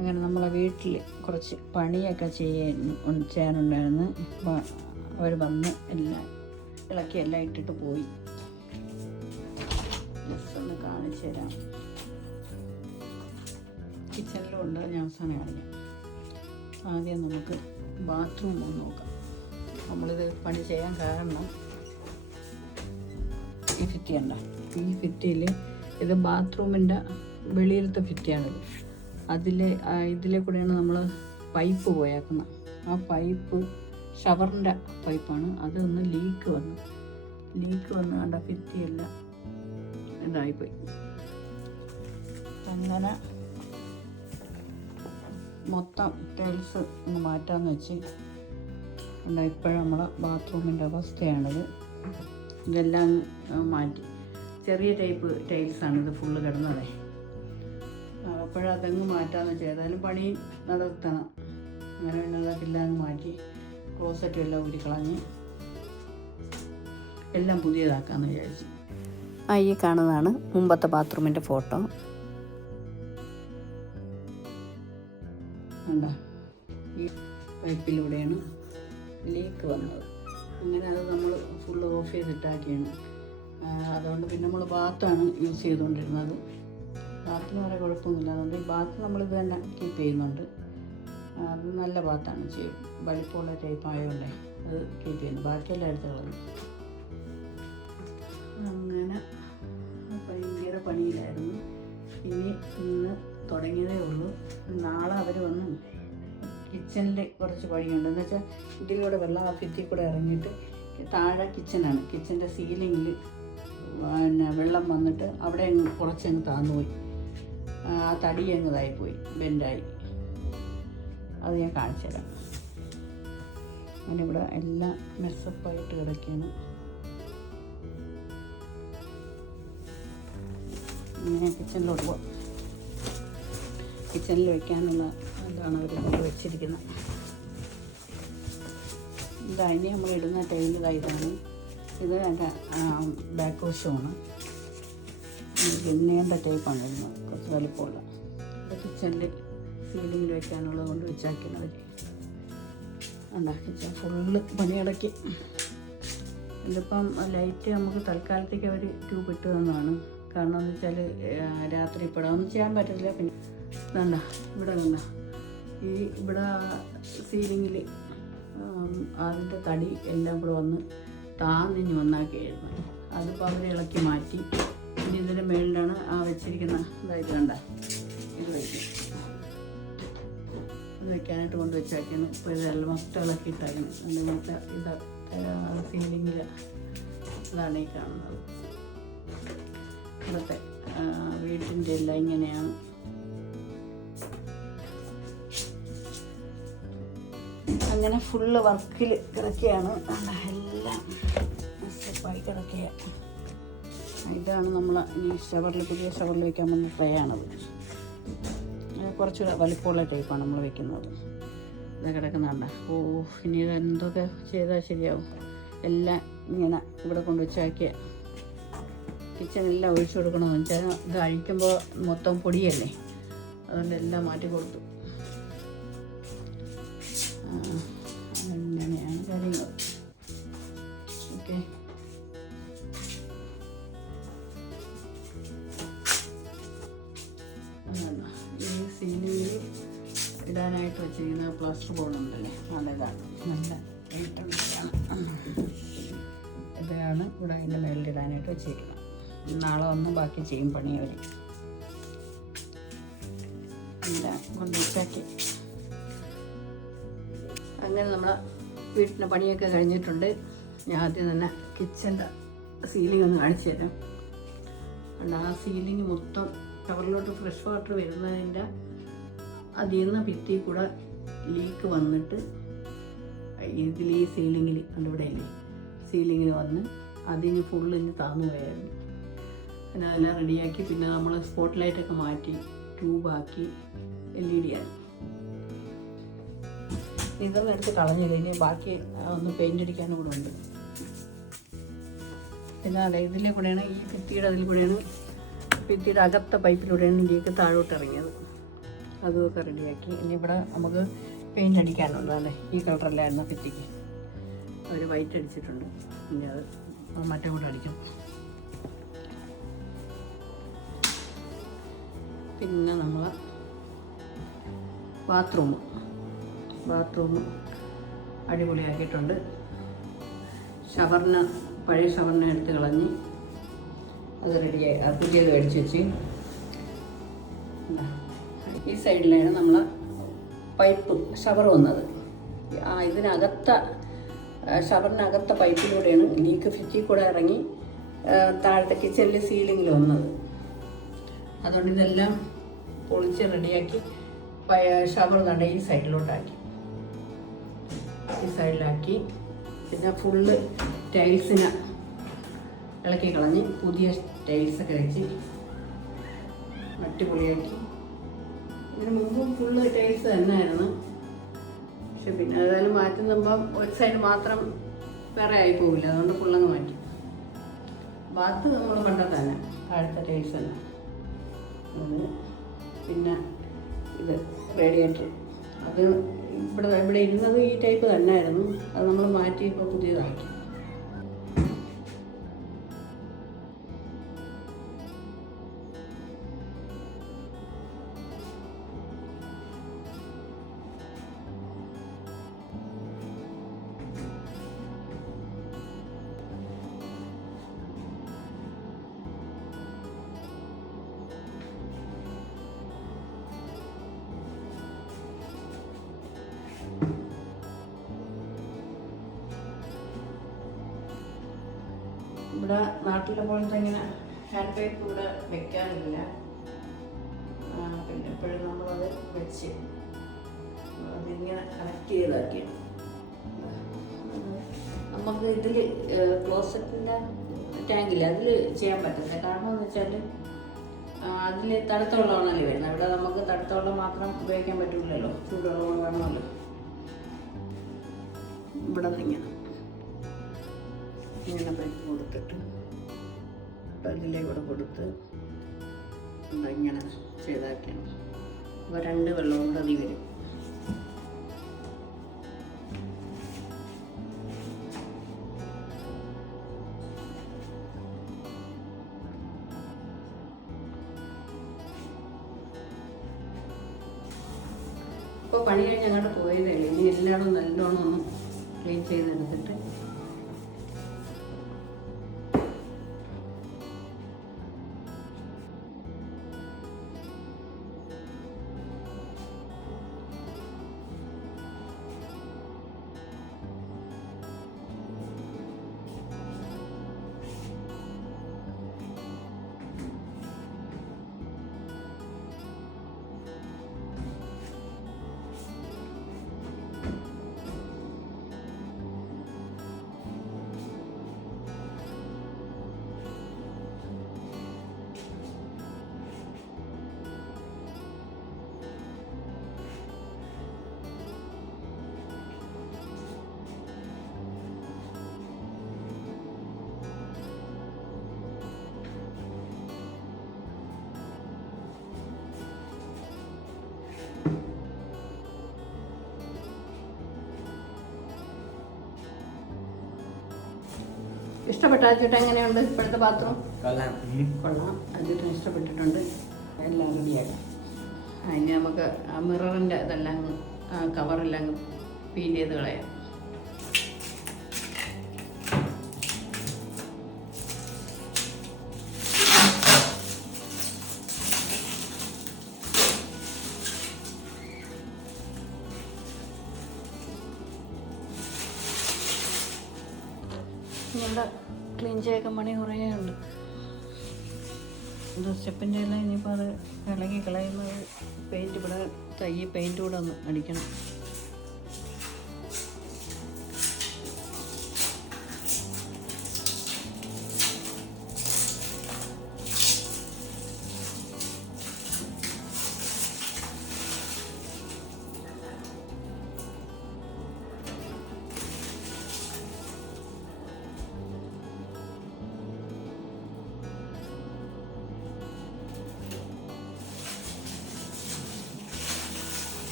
അങ്ങനെ നമ്മളെ വീട്ടിൽ കുറച്ച് പണിയൊക്കെ ചെയ്യാനുണ്ടായിരുന്നു. അപ്പോൾ അവർ വന്ന് എല്ലാം ഇളക്കി എല്ലാം ഇട്ടിട്ട് പോയി. ജസ്റ്റ് ഒന്ന് കാണിച്ചു തരാം. കിച്ചണിലും ഉണ്ട്, ഞാൻ അവസാനം കാണിക്കാം. ആദ്യം നമുക്ക് ബാത്റൂം ഒന്ന് നോക്കാം. നമ്മളിത് പണി ചെയ്യാൻ കാരണം ഈ ഭിത്തി ഉണ്ട, ഈ ഭിത്തിയിൽ ഇത് ബാത്റൂമിൻ്റെ വെളിയിലത്തെ ഭിത്തിയാണിത്. ഇതിലെ കൂടെയാണ് നമ്മൾ പൈപ്പ് പോയേക്കുന്നത്. ആ പൈപ്പ് ഷവറിൻ്റെ പൈപ്പാണ്. അതൊന്ന് ലീക്ക് വന്ന് കണ്ട ഭിത്തിയെല്ലാം ഇതായിപ്പോയി. അങ്ങനെ മൊത്തം ടൈൽസ് ഒന്ന് മാറ്റാമെന്ന് വെച്ച് ഇപ്പോഴും നമ്മളെ ബാത്റൂമിൻ്റെ അവസ്ഥയാണിത്. ഇതെല്ലാം മാറ്റി. ചെറിയ ടൈപ്പ് ടൈൽസാണിത് ഫുള്ള് കിടന്നതേ. അപ്പോഴതങ്ങ് മാറ്റാമെന്ന് വെച്ചാൽ ഏതായാലും പണി നടത്തണം. അങ്ങനെ പിന്നെ അതൊക്കെ എല്ലാം മാറ്റി ക്ലോസറ്റും എല്ലാം ഊരിക്കളഞ്ഞ് എല്ലാം പുതിയതാക്കാമെന്ന് വിചാരിച്ചു. ഈ കാണുന്നതാണ് മുമ്പത്തെ ബാത്റൂമിൻ്റെ ഫോട്ടോ. കണ്ടോ, ഈ പൈപ്പിലൂടെയാണ് ലീക്ക് വന്നത്. അങ്ങനെ അത് നമ്മൾ ഫുള്ള് ഓഫ് ചെയ്തിട്ടാക്കിയാണ്. അതുകൊണ്ട് പിന്നെ നമ്മൾ ബാത്താണ് യൂസ് ചെയ്തുകൊണ്ടിരുന്നത്. ബാത്തിന് വരെ കുഴപ്പമൊന്നുമില്ല. അതുകൊണ്ട് ഈ ബാത്ത് നമ്മളിത് തന്നെ കീപ്പ് ചെയ്യുന്നുണ്ട്. അത് നല്ല ബാത്താണ്, വലിപ്പമുള്ള ടൈപ്പ് ആയതുകൊണ്ടേ അത് കീപ്പ് ചെയ്യുന്നു. ബാക്കിയെല്ലാം എടുത്ത് കളഞ്ഞു. അങ്ങനെ ഭയങ്കര പണിയിലായിരുന്നു. ഇന്ന് തുടങ്ങിയതേ ഉള്ളൂ. നാളെ അവർ വന്ന് കിച്ചണിൽ കുറച്ച് പണിയുണ്ട്. എന്ന് വെച്ചാൽ ഇതിലൂടെ വെള്ളം ആ ഭിത്തി കൂടെ ഇറങ്ങിയിട്ട് താഴെ കിച്ചനാണ്. കിച്ചൻ്റെ സീലിങ്ങിൽ പിന്നെ വെള്ളം വന്നിട്ട് അവിടെ കുറച്ചങ്ങ് താന്നുപോയി. ആ തടി അങ്ങ് ഇതായിപ്പോയി, ബെൻഡായി. അത് ഞാൻ കാണിച്ചു തരാം. അങ്ങനെ ഇവിടെ എല്ലാം മെസ്സപ്പായിട്ട് കിടക്കുകയാണ്. ഇങ്ങനെ കിച്ചണിലോട്ട് പോകാം. കിച്ചണിൽ വയ്ക്കാനുള്ള ഇതാണ് അവർ കൊണ്ട് വെച്ചിരിക്കുന്നത്. ഇനി നമ്മൾ ഇടുന്ന ടൈൽ ഇതാണ്. ഇത് എൻ്റെ ബാക്ക് വശമാണ്. നീണ്ട ടൈപ്പാണ് ഇടുന്നത്, കുറച്ച് വലിപ്പമുള്ള. കിച്ചണിൽ സീലിങ്ങിൽ വയ്ക്കാനുള്ളത് കൊണ്ട് വെച്ചാക്കുന്നത്. Kitchen full പണിയടക്കി. ഇതിപ്പം ലൈറ്റ് നമുക്ക് തൽക്കാലത്തേക്ക് അവർ ട്യൂബ് ഇട്ട് തന്നതാണ്. കാരണം എന്ന് വെച്ചാൽ രാത്രി ഇപ്പോഴൊന്നും ചെയ്യാൻ പറ്റില്ല. പിന്നെ വേണ്ട, ഇവിടെ വേണ്ട, ഇവിടെ സീലിങ്ങിൽ അതിൻ്റെ തടി എല്ലാം കൂടെ വന്ന് താന്നിഞ്ഞ് വന്നാക്കിയായിരുന്നു. അതിപ്പോൾ അവർ ഇളക്കി മാറ്റി. ഇനി ഇതിൻ്റെ മേളിലാണ് ആ വെച്ചിരിക്കുന്ന ഇതായിട്ട് കണ്ട ഇത് വയ്ക്കും. ഇത് വയ്ക്കാനായിട്ട് കൊണ്ട് വെച്ചാക്കിയാണ്. ഇപ്പോൾ ഇതെല്ലാം മൊത്തം ഇളക്കിയിട്ടായിരുന്നു. അതിൻ്റെ മൊത്തം സീലിങ്ങിൽ ഇതാണ് ഈ കാണുന്നത്. ഇവിടുത്തെ വീട്ടിൻ്റെ എല്ലാം ഇങ്ങനെയാണ്. അങ്ങനെ ഫുള്ള് വർക്കിൽ കിടക്കുകയാണ്. എല്ലാം സ്റ്റെപ്പായി കിടക്കുക. ഇതാണ് നമ്മൾ ഈ പുതിയ ഷവറിൽ വയ്ക്കാൻ വന്ന ട്രേ ആണത്. കുറച്ചുകൂടെ വലിപ്പമുള്ള ടൈപ്പാണ് നമ്മൾ വെക്കുന്നത്. ഇത് കിടക്കുന്നുണ്ട്. ഇനി ഇത് എന്തൊക്കെ ചെയ്താൽ ശരിയാവും. എല്ലാം ഇങ്ങനെ ഇവിടെ കൊണ്ടുവച്ചാക്കിയ കിച്ചണെല്ലാം ഒഴിച്ചു കൊടുക്കണമെന്ന് വെച്ചാൽ ഇത് അഴിക്കുമ്പോൾ മൊത്തം പൊടിയല്ലേ. അതുകൊണ്ട് എല്ലാം മാറ്റി കൊടുത്തു. അങ്ങനെയാണ് കാര്യങ്ങൾ. ഓക്കെ, ഈ സീലിങ്ങിൽ ഇടാനായിട്ട് വെച്ചിരിക്കുന്ന പ്ലാസ്റ്റർ ബോർഡുണ്ടല്ലേ, നല്ലതാണ്. നല്ല റേറ്റുള്ളതാണ്. ഇതാണ് ഇവിടെ അതിൻ്റെ മേലിടാനായിട്ട് വെച്ചിരിക്കുന്നത്. നാളെ വന്ന് ബാക്കി ചെയ്യും പണി അവർ. എല്ലാം കൊണ്ടുവച്ചാക്കി. അങ്ങനെ നമ്മളെ വീട്ടിൻ്റെ പണിയൊക്കെ കഴിഞ്ഞിട്ടുണ്ട്. ഞാൻ ആദ്യം തന്നെ കിച്ചൻ്റെ സീലിംഗ് ഒന്ന് കാണിച്ചു തരാം. ആ സീലിംഗ് മൊത്തം ഷവറിലോട്ട് ഫ്രഷ് വാട്ടർ വരുന്നതിൻ്റെ അതിൽ നിന്ന് ഭിത്തി കൂടെ ലീക്ക് വന്നിട്ട് ഇതിൽ ഈ സീലിങ്ങിൽ കണ്ടുവിടെയല്ലേ സീലിങ്ങിൽ വന്ന് അതിന് ഫുള്ളിന് താന്നു പോയായിരുന്നു. പിന്നെ അതെല്ലാം റെഡിയാക്കി. പിന്നെ നമ്മൾ സ്പോട്ട് ലൈറ്റൊക്കെ മാറ്റി ട്യൂബാക്കി LED ആയി. ഇതൊന്നും എടുത്ത് കളഞ്ഞു കഴിഞ്ഞ് ബാക്കി ഒന്ന് പെയിൻ്റ് അടിക്കാനും കൂടെ ഉണ്ട്. പിന്നെ അതെ ഇതിലെ കൂടെയാണ്, ഈ ഭിത്തിയുടെ അതിൽ കൂടെയാണ്, ഭിത്തിയുടെ അകത്ത പൈപ്പിലൂടെയാണ് ലീക്ക് താഴോട്ട് ഇറങ്ങിയത്. അതുമൊക്കെ റെഡിയാക്കി. ഇനി ഇവിടെ നമുക്ക് പെയിൻ്റ് അടിക്കാനുണ്ട്. അല്ലേ, ഈ കളറല്ലായിരുന്നു ഭിത്തിക്ക്. അവർ വൈറ്റ് അടിച്ചിട്ടുണ്ട്. ഇനി അത് മറ്റേ കൂടെ അടിക്കും. പിന്നെ നമ്മൾ ബാത്റൂം അടിപൊളിയാക്കിയിട്ടുണ്ട്. പഴയ ഷവറിനെ എടുത്ത് കളഞ്ഞ് അത് റെഡിയായി. അത് പുതിയത് മേടിച്ച് വെച്ച്. ഈ സൈഡിലാണ് നമ്മൾ പൈപ്പ് ഷവർ വന്നത്. ഷവറിനകത്ത പൈപ്പിലൂടെയാണ് ലീക്ക് ഭിത്തിയിൽ കൂടെ ഇറങ്ങി താഴത്തെ കിച്ചണിൽ സീലിങ്ങിൽ വന്നത്. അതുകൊണ്ട് ഇതെല്ലാം പൊളിച്ച് റെഡിയാക്കി ഷവർ കണ്ട ഈ സൈഡിലോട്ടാക്കി. പിന്നെ ഫുള്ള് ടൈൽസിനെ ഇളക്കി കളഞ്ഞ് പുതിയ ടൈൽസൊക്കെ വെച്ച് അടിപൊളിയാക്കി. ഇതിന് മുമ്പും ഫുള്ള് ടൈൽസ് തന്നെയായിരുന്നു. പക്ഷെ പിന്നെ ഏതായാലും മാറ്റുമ്പം ഒരു സൈഡ് മാത്രം വേറെ ആയി പോവില്ല. അതുകൊണ്ട് ഫുള്ളങ്ങ് മാറ്റി. ബാത്ത് നമ്മൾ കണ്ടാൽ തന്നെ താഴത്തെ ടൈൽസ് തന്നെ. പിന്നെ ഇത് റേഡിയേറ്റർ, അത് ഇവിടെ ഇരുന്നത് ഈ ടൈപ്പ് തന്നെയായിരുന്നു. അത് നമ്മൾ മാറ്റി ഇപ്പോൾ പുതിയതാക്കി. ഇവിടെ നാട്ടിലെ പോലത്തെ ഇങ്ങനെ ഹാൻഡ് പൈപ്പ് ഇവിടെ വെക്കാറില്ല. പിന്നെ എപ്പോഴും നമ്മളത് വെച്ച് അതിങ്ങനെ കണക്ട് ചെയ്താക്കി. നമുക്ക് ഇതിൽ ക്ലോസറ്റിൻ്റെ ടാങ്കില്ല, അതിൽ ചെയ്യാൻ പറ്റില്ല. കാരണം എന്ന് വെച്ചാൽ അതിൽ തണുത്ത വെള്ളമാണല്ലോ വരുന്നത്. ഇവിടെ നമുക്ക് തണുത്ത വെള്ളം മാത്രം ഉപയോഗിക്കാൻ പറ്റില്ലല്ലോ, ചൂടുവെള്ളം വേണമല്ലോ. ഇവിടെ നിന്ന് ഇങ്ങനെ പൈപ്പ് കൊടുത്തിട്ട് അതിലേ കൂടെ കൊടുത്ത് ഇങ്ങനെ ചെയ്താക്കിയാണ്. അപ്പോൾ 2 വെള്ളവും കൂടെ അതിൽ വരും. ഇപ്പോൾ പണി കഴിഞ്ഞ് അങ്ങോട്ട് പോയതേ ഉള്ളൂ. ഇനി എല്ലായിടും നല്ലോണം ഒന്ന് ക്ലീൻ ചെയ്തെടുത്തിട്ട് ഇഷ്ടപ്പെട്ട അജിട്ട് എങ്ങനെയുണ്ട് ഇപ്പോഴത്തെ ബാത്റൂം? കൊള്ളാം. അജിട്ടിന് ഇഷ്ടപ്പെട്ടിട്ടുണ്ട്. എല്ലാം റെഡിയാക്കാം. അതിന് നമുക്ക് ആ മിററിൻ്റെ ഇതെല്ലാം കവറെല്ലാം പീൽ ചെയ്ത് കളയാം. ഇവിടെ ക്ലീൻ ചെയ്യാൻ പണി കുറേ ഉണ്ട്. ഇത് സ്റ്റെപ്പിൻ്റെ എല്ലാം ഇനിയിപ്പോൾ അത് ഇളകി കളയുന്നത് പെയിൻറ്റ് ഇവിടെ തയ്യ പെയിൻറ്റ് കൂടെ ഒന്ന് അടിക്കണം.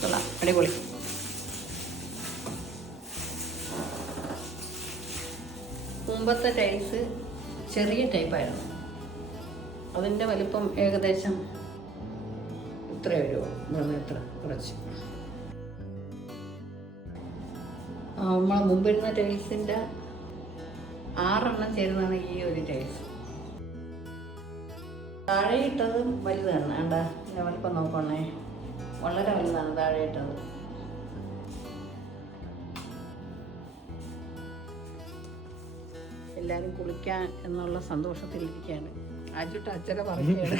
കൊള്ളാം, അടിപൊളി. മുമ്പത്തെ ടൈൽസ് ചെറിയ ടൈപ്പായിരുന്നു. അതിൻ്റെ വലിപ്പം ഏകദേശം ഇത്ര വരുമോ, ഇത്ര കുറച്ച്. നമ്മളെ മുമ്പിരുന്ന ടൈൽസിൻ്റെ 6 എണ്ണം ചേരുന്നതാണ് ഈ ഒരു ടൈൽസ്. താഴെ ഇട്ടത് വലുതാണ്. വേണ്ട, എൻ്റെ വലിപ്പം നോക്കണേ, വളരെ വലുതാണ് താഴെ ഇട്ടത്. എല്ലാവരും കുളിക്കാൻ എന്നുള്ള സന്തോഷത്തിലിരിക്കുകയാണ്. അജുട്ട് അച്ഛനെ പറയുകയാണ്.